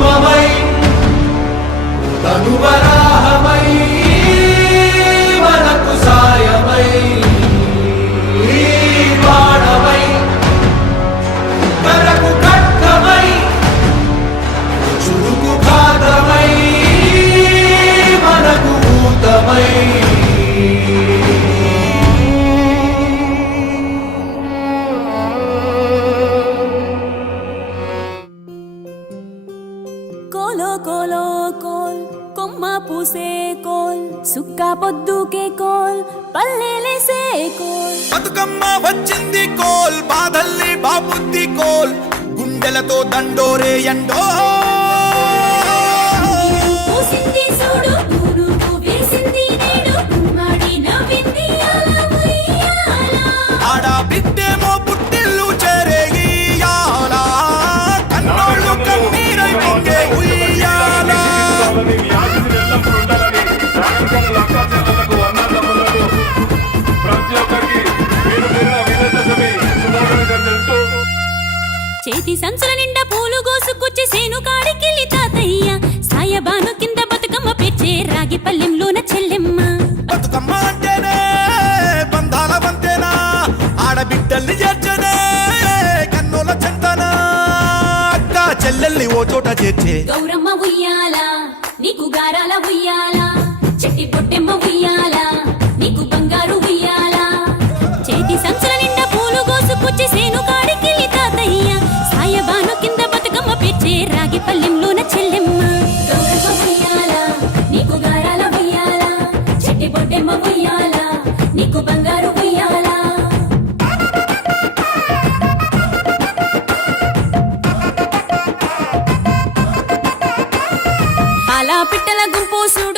కుసుమమై తనువరాహమై మనకు సాయమై వాడమై కరకు ఖడ్గమై చురుకు ఖాదమై మనకు ఊతమై కోలో కోలో కోల్ కొమ్మ పూసే కోల్ సుక్క పొద్దుకే కోల్ పల్లెలేసే కోల్ బతుకమ్మ వచ్చింది కోల్ బాధల్ని బాబుద్ది కోల్ గుండెలతో దండోరే ఎండో పూసింది చూడు పూనుకు వేసింది నేడు గుమ్మడి నవ్వింది అలా ఉయ్యాల. ఆడ బిడ్డేమో పుట్టిల్లు చెరేగియాల కన్నోళ్ళు కన్నీరై పొంగే ఉయ్యాల చేతి సంచుల నిండా పూలు గోసుకొచ్చి సేను కాడికెళ్ళి తాతయ్య సాయబాను కింద బతుకమ్మ పెచ్చే రాగి పల్లెంలోన చెల్లెమ్మ. బతుకమ్మ అంటేనే బంధాల వంతేనా ఆడబిడ్డల్ని చేర్చనే కన్నుల చెంతనా అక్క చెల్లెల్ని ఓ చోట చేర్చే గౌరమ్మ ఉయ్యాల నీకు గారాల ఉయ్యాల చెట్టి పొట్టెమ్మ ఉయ్యాల నీకు బంగారు ఉయ్యాల. చేతి సంచుల నిండా పూలు గోసుకొచ్చి సేను కాడికెళ్ళి తాతయ్య సాయబాను కింద బతుకమ్మ పెచ్చే రాగి పల్లెంలోన చెల్లెమ్మ. గౌరమ్మ ఉయ్యాల నీకు గారాల ఉయ్యాల చెట్టి పొట్టెమ్మ ఉయ్యాల నీకు బంగారు ఉయ్యాల. పాల పిట్టల గుంపు చూడు